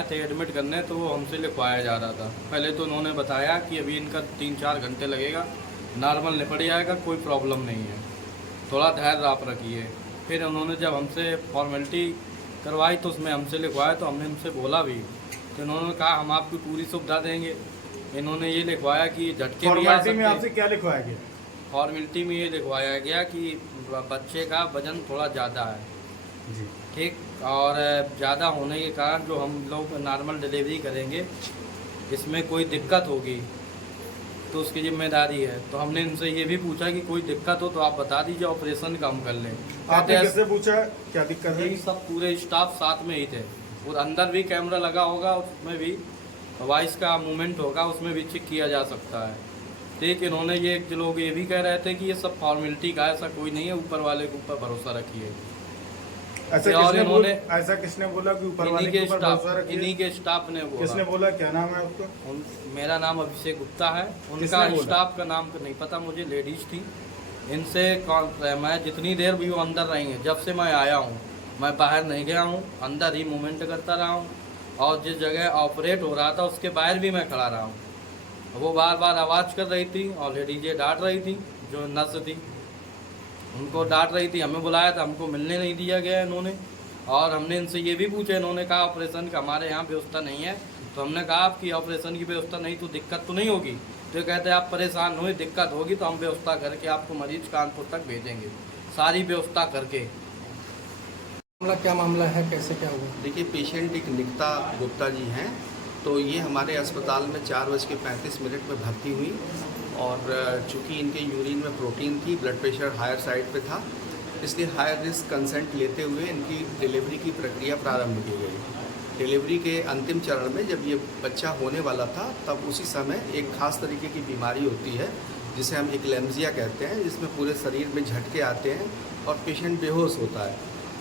आए थे एडमिट करने तो वो हमसे लिखवाया जा रहा था। पहले तो उन्होंने बताया कि अभी इनका 3-4 घंटे लगेगा, नॉर्मल निपट जाएगा, कोई प्रॉब्लम नहीं है, थोड़ा धैर्य आप रखिए। फिर उन्होंने जब हमसे फॉर्मेलिटी करवाई तो उसमें हमसे लिखवाया, तो हमने उनसे बोला भी, तो इन्होंने कहा हम आपकी पूरी सुविधा देंगे। इन्होंने ये लिखवाया कि झटके भी आ सकते। में आपसे क्या लिखवाया गया? फॉर्मेलिटी में ये लिखवाया गया कि बच्चे का वजन थोड़ा ज़्यादा है जी। ठीक, और ज़्यादा होने के कारण जो हम लोग नॉर्मल डिलीवरी करेंगे इसमें कोई दिक्कत होगी तो उसकी जिम्मेदारी है। तो हमने इनसे ये भी पूछा कि कोई दिक्कत हो तो आप बता दीजिए, ऑपरेशन का हम कर लें। आपने किससे पूछा क्या दिक्कत है? यही सब पूरे स्टाफ साथ में ही थे, और अंदर भी कैमरा लगा होगा, उसमें भी वॉइस का मूवमेंट होगा, उसमें भी चेक किया जा सकता है। ठीक, इन्होंने ये लोग ये भी कह रहे थे कि ये सब फॉर्मेलिटी का, ऐसा कोई नहीं है, ऊपर वाले के ऊपर भरोसा रखिए। ऐसा किसने बोला कि ऊपर वाले के ऊपर भरोसा रखिए? इन्हीं के स्टाफ ने बोला। किसने बोला? क्या नाम है आपका? मेरा नाम अभिषेक गुप्ता है, उनका स्टाफ का नाम तो नहीं पता मुझे, लेडीज थी। इनसे मैं जितनी देर भी वो अंदर रही हैं, जब से मैं आया हूँ मैं बाहर नहीं गया हूँ, अंदर ही मूवमेंट करता रहा हूँ, और जिस जगह ऑपरेट हो रहा था उसके बाहर भी मैं खड़ा रहा हूँ। वो बार बार आवाज़ कर रही थी और लेडीजें डांट रही थी, जो नर्स थी उनको डांट रही थी। हमें बुलाया था, हमको मिलने नहीं दिया गया इन्होंने, और हमने इनसे ये भी पूछा, इन्होंने कहा ऑपरेशन का हमारे यहाँ व्यवस्था नहीं है। तो हमने कहा आपकी ऑपरेशन की व्यवस्था नहीं तो दिक्कत तो नहीं होगी? तो कहते हैं आप परेशान हुए, दिक्कत होगी तो हम व्यवस्था करके आपको मरीज कानपुर तक भेजेंगे, सारी व्यवस्था करके। क्या मामला है, कैसे क्या हुआ? देखिए, पेशेंट एक निकिता गुप्ता जी हैं, तो ये हमारे अस्पताल में 4:35 में भर्ती हुई, और चूँकि इनके यूरिन में प्रोटीन थी, ब्लड प्रेशर हायर साइड पे था, इसलिए हायर रिस्क कंसेंट लेते हुए इनकी डिलीवरी की प्रक्रिया प्रारंभ की गई। डिलीवरी के अंतिम चरण में जब ये बच्चा होने वाला था, तब उसी समय एक खास तरीके की बीमारी होती है जिसे हम एक्लेम्सिया कहते हैं, जिसमें पूरे शरीर में झटके आते हैं और पेशेंट बेहोश होता है।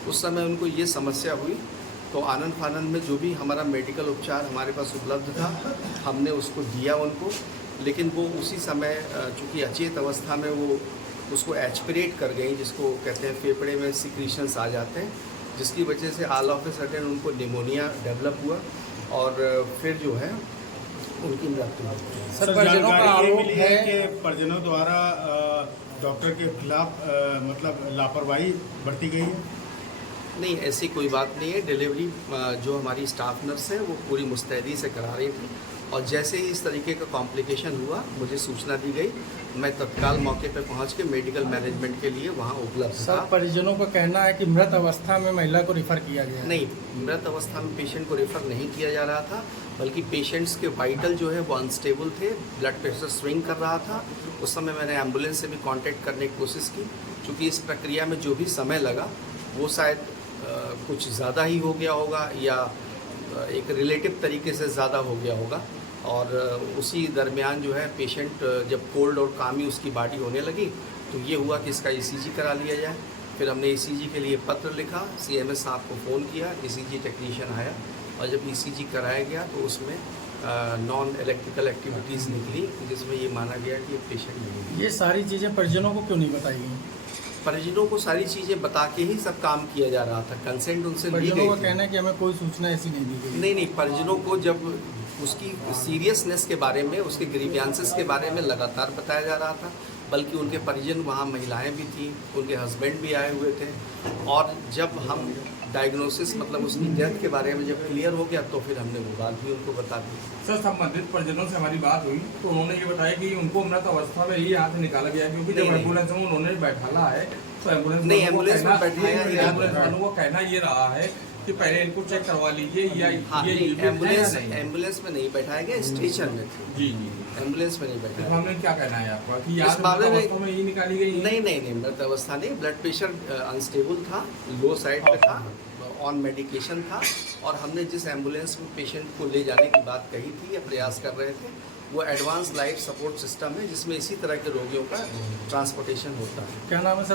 उस समय उनको ये समस्या हुई, तो आनन फानन में जो भी हमारा मेडिकल उपचार हमारे पास उपलब्ध था हमने उसको दिया उनको, लेकिन वो उसी समय चूँकि अचेत अवस्था में वो उसको एस्पिरेट कर गई, जिसको कहते हैं फेफड़े में सिक्रीशंस आ जाते हैं, जिसकी वजह से ऑल ऑफ ए सडन उनको निमोनिया डेवलप हुआ और फिर जो है उनकी मृत्यु हुई। सर, परिजनों का आरोप है कि परिजनों द्वारा डॉक्टर के खिलाफ मतलब लापरवाही बरती गई है। नहीं, ऐसी कोई बात नहीं है। डिलीवरी जो हमारी स्टाफ नर्स है वो पूरी मुस्तैदी से करा रही थी, और जैसे ही इस तरीके का कॉम्प्लिकेशन हुआ मुझे सूचना दी गई, मैं तत्काल मौके पर पहुंच के मेडिकल मैनेजमेंट के लिए वहां उपलब्ध था। सर, परिजनों का कहना है कि मृत अवस्था में महिला को रेफर किया गया। नहीं, मृत अवस्था में पेशेंट को रेफर नहीं किया जा रहा था, बल्कि पेशेंट्स के वाइटल जो है वो अनस्टेबल थे, ब्लड प्रेशर स्विंग कर रहा था। उस समय मैंने एम्बुलेंस से भी कॉन्टैक्ट करने की कोशिश की, चूँकि इस प्रक्रिया में जो भी समय लगा वो शायद कुछ ज़्यादा ही हो गया होगा या एक रिलेटिव तरीके से ज़्यादा हो गया होगा, और उसी दरमियान जो है पेशेंट जब कोल्ड और कामी उसकी बॉडी होने लगी तो ये हुआ कि इसका ECG करा लिया जाए। फिर हमने ECG के लिए पत्र लिखा, CMS साहब को फ़ोन किया, ECG टेक्नीशियन आया, और जब ECG कराया गया तो उसमें नॉन इलेक्ट्रिकल एक्टिविटीज़ निकली, जिसमें ये माना गया कि ये पेशेंट नहीं है। ये सारी चीज़ें परिजनों को क्यों नहीं बताई गई? परिजनों को सारी चीज़ें बता के ही सब काम किया जा रहा था, कंसेंट उनसे ली गई। परिजनों का कहना है कि हमें कोई सूचना ऐसी नहीं दी गई। नहीं, परिजनों को जब उसकी सीरियसनेस के बारे में, उसके ग्रीवियंसेस के बारे में लगातार बताया जा रहा था, बल्कि उनके परिजन वहाँ महिलाएं भी थी, उनके हस्बैंड भी आए हुए थे, और जब हम डायग्नोसिस मतलब उसकी डेथ के बारे में जब क्लियर हो गया तो फिर हमने वो बात भी उनको बता दी। सर, संबंधित परिजनों से हमारी बात हुई तो उन्होंने ये बताया कि उनको मृत अवस्था में ही यहाँ से निकाला गया, क्योंकि जब एम्बुलेंस में उन्होंने बैठाला है तो एम्बुलेंस में वालों का कहना ये रहा है कि पहले इनको चेक करवा लीजिए, या एम्बुलेंस में नहीं बैठाया गया, स्टेशन में थे। जी, एम्बुलेंस में नहीं बैठाया। हमने क्या कहना है आपका कि इस मामले में ही निकाली गई? नहीं, मृत अवस्था नहीं, ब्लड प्रेशर अनस्टेबल था, लो साइड पे था, ऑन मेडिकेशन था, और हमने जिस एम्बुलेंस में पेशेंट को ले जाने की बात कही थी या प्रयास कर रहे थे, वो एडवांस लाइफ सपोर्ट सिस्टम है, जिसमें इसी तरह के रोगियों का ट्रांसपोर्टेशन होता है। क्या नाम है सर?